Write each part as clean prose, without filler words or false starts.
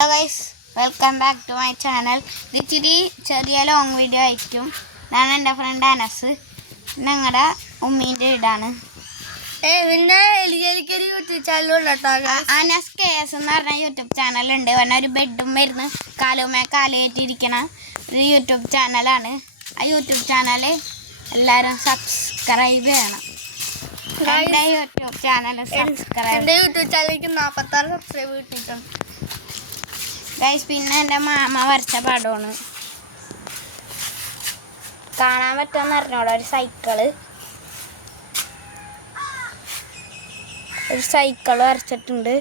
Hello guys, welcome back to my channel. This is a long video. I am my friend Anas. ഞങ്ങളുടെ ഉമ്മീൻ്റെ വീടാണ്. Anas KS എന്ന് പറഞ്ഞ YouTube ചാനലുണ്ട്. ഒരു ബെഡും വരുന്ന കാലുമേ കാലേറ്റിരിക്കണ ഒരു യൂട്യൂബ് ചാനലാണ്. ആ യൂട്യൂബ് ചാനൽ എല്ലാവരും സബ്സ്ക്രൈബ് ചെയ്യണം. എൻ്റെ യൂട്യൂബ് ചാനൽ യൂട്യൂബ് 46 സബ്സ്ക്രൈബ് കിട്ടിയിട്ടുണ്ട് ഗൈസ്. പിന്നെ എൻ്റെ മാമ വരച്ച പടമാണ് കാണാൻ പറ്റുമെന്ന് അറിഞ്ഞോളൂ. ഒരു സൈക്കിൾ വരച്ചിട്ടുണ്ട്.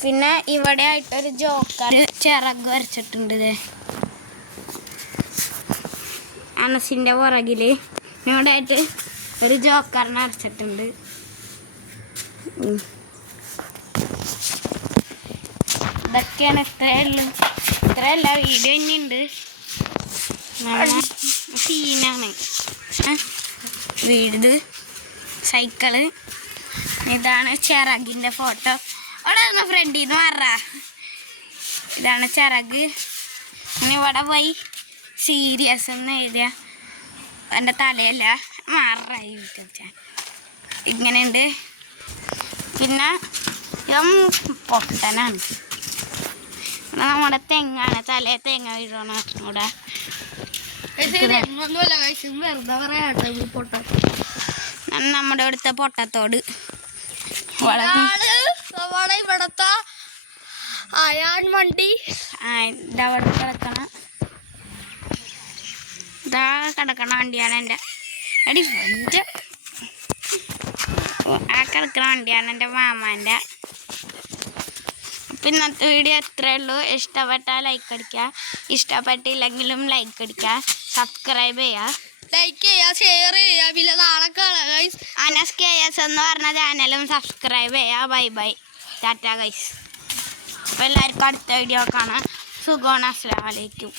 പിന്നെ ഇവിടെ ആയിട്ടൊരു ജോക്കർ ചിറക് വരച്ചിട്ടുണ്ട്. അനസിൻ്റെ പുറകില് ഇവിടെ ആയിട്ട് ഒരു ജോക്കറിനെ വരച്ചിട്ടുണ്ട്. ഇതൊക്കെയാണ്. ഇത്രയല്ല വീഡിയോ തന്നെയുണ്ട്. സീനാണ് വീട്, സൈക്കിള്. ഇതാണ് ചിറകിൻ്റെ ഫോട്ടോ. അവിടെ നിന്ന് ഫ്രണ്ടിൽ നിന്ന് മാറാ. ഇതാണ് ചിറക്. ഇവിടെ പോയി സീരിയസ് എന്ന് എഴുതിയ എൻ്റെ തലയല്ല മാറാ യൂട്യൂബ് ചാനൽ. ഇങ്ങനെയുണ്ട്. പിന്നെ പൊട്ടനാണ്. നമ്മുടെ തെങ്ങാണ്. തലേ തേങ്ങ വീഴണം. ഇവിടെ നമ്മുടെ ഇവിടുത്തെ പൊട്ടത്തോട് ഇവിടത്തെ അയാൺ വണ്ടി ഇതവിടെ കിടക്കണ വണ്ടിയാണ് എൻ്റെ അടി. ആ കിടക്കണ വണ്ടിയാണ് എൻ്റെ മാമാൻ്റെ. അപ്പം ഇന്നത്തെ വീഡിയോ എത്രയേ ഉള്ളൂ. ഇഷ്ടപ്പെട്ടാൽ ലൈക്ക് അടിക്കുക, ഇഷ്ടപ്പെട്ടില്ലെങ്കിലും ലൈക്ക് അടിക്കുക, സബ്സ്ക്രൈബ് ചെയ്യുക, ലൈക്ക് ചെയ്യുക, ഷെയർ ചെയ്യുക. പിന്നെ നാളെ കാണാം ഗൈസ്. അനസ് KS എന്ന് പറഞ്ഞ ചാനലും സബ്സ്ക്രൈബ് ചെയ്യുക. Bye bye, Tata guys. അപ്പോൾ എല്ലാവർക്കും അടുത്ത വീഡിയോ കാണാം. സുഖമാണ്. അസ്സലാമു അലൈക്കും.